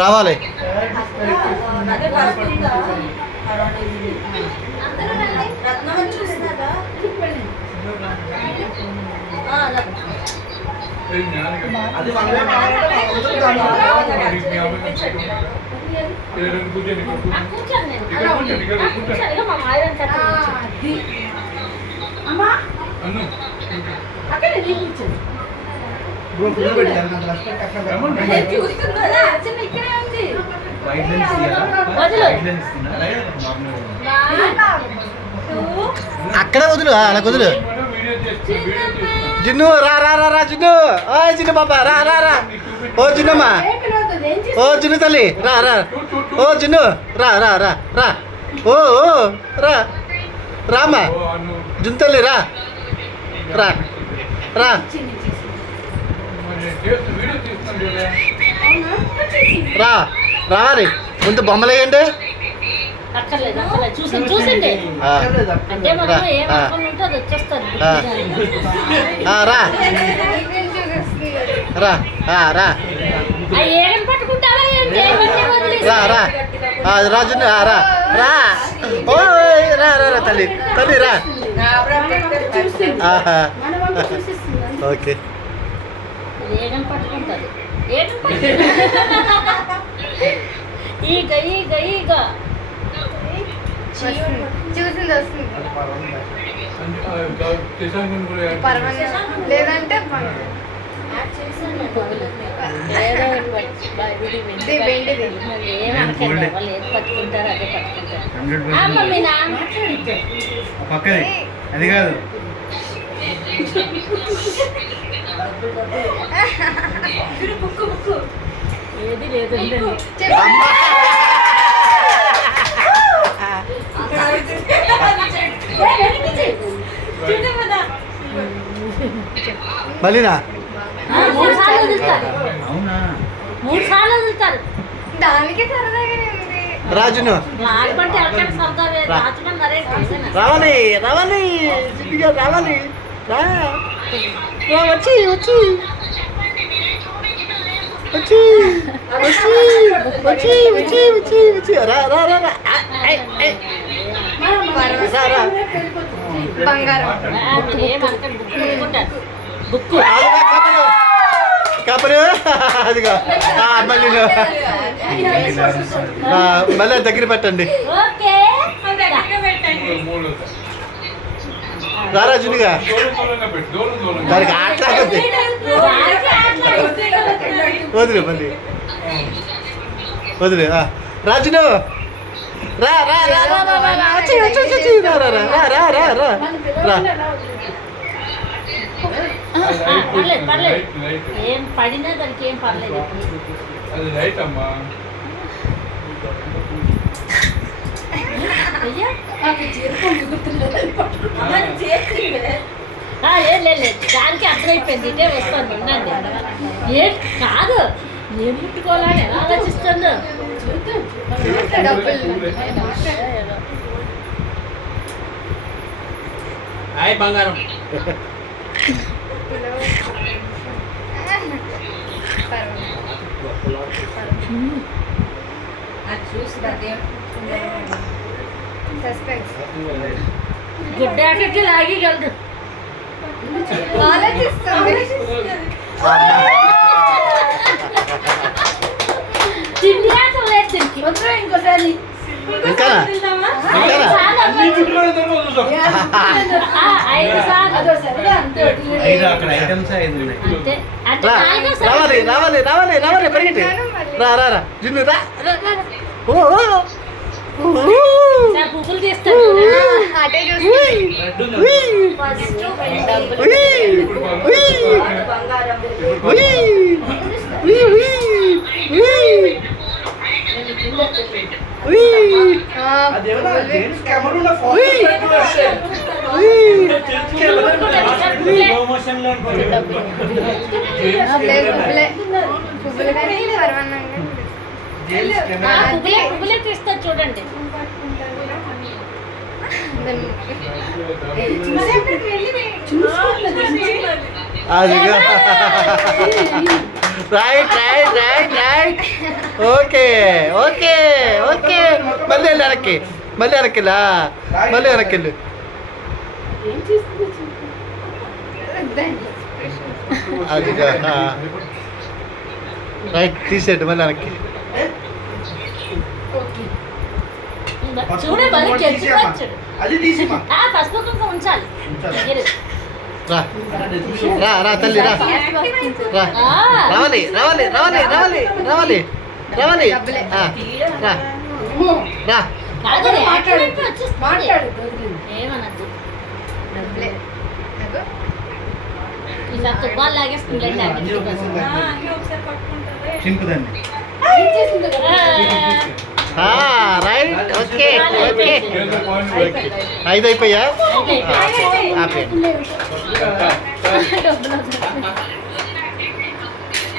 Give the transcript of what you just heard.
రావాలి. అక్కడే వదులు, అలా వదులు. జిన్ను రా రా రా రా జిన్ను. ఓ జిన్ను బాబా రా రా రా. ఓ జిన్నమ్మా, ఓ జిన్ను తల్లి రా రా. ఓ జిన్ను రా రా రా రా. ఓ ఓ రా రామ్మా జిన్ను తల్లి రా రా రా. రా రావాలి. ముందు బొమ్మలు వేయండి. రా రా రా రా రా రాజు రా రా. ఓ రా రా రా తల్లి తల్లి రా. ఓకే ఈగ ఈగ ఈగ చూసింది వస్తుంది. లేదంటే పట్టుకుంటారు అదే పట్టుకుంటారు. అది కాదు ఏది లేదు. మళ్ళీనా 3 సార్లు వదులుతారు. అవునా 3 సార్లు వదులుతారు. దానికి సరదాగానే ఉంది. రాజును రావాలి రావాలి రావాలి రా వచ్చి వచ్చి వచ్చి వచ్చి వచ్చి వచ్చి వచ్చి వచ్చి రా రా రా రా. బంగారం కబరు అదిగా మళ్ళీ మళ్ళీ దగ్గర పెట్టండి. రారాజునిగా దానికి ఆటలాగుంది. వదిలే మళ్ళీ వదిలే. రాజును రా రా రా రా రా వచ్చి వచ్చి వచ్చి రా రా రా రా రా రా రా. ఏం పడినా దానికి ఏం పర్లేదు. దానికి అర్థమైపోయింది. ఇటే వస్తాను ఉండండి. ఏం కాదు ఏం ముట్టుకోవాలని ఎలా ఆలోచిస్తుందో. బంగారం గుడ్డాకి లాగగలదు. ఇంకోసారి ఇంకా రావాలి రావాలి రావాలి రావాలి పరిగెట్టి రా రా రా జిన్ను రా. ఓ పువ్వులు తీస్తాను. పువ్వులే తీస్తా చూడండి. అదిగో right right right right okay okay okay మళ్ళీ వెళ్ళి వెనక్కి మళ్ళీ వెనక్కిలా మళ్ళీ వెనక్కిళ్ళు ఏం చేస్తుందో చూడు. అదిగో రైట్ తీసేట్టు మళ్ళీ వెనక్కి ఇంకా చూడే మళ్ళీ కెచ్చుకోవచ్చు. అది తీసిమా పసుపు కుంకుమ ఉంచాలి. ఎగిరి. రా రా రా తల్లి రా రా రావాలి రావాలి రావాలి రావాలి రావాలి రావాలి రా రా కాదు, యాక్టివేట్ వచ్చేస్తుంది. ఏమనద్దు. ఈసారి తువ్వాలు లాగేస్తుంది. చింపుదండి రైట్ ఓకే ఓకే ఐదు అయిపోయా ఆపేయండి డబ్బులు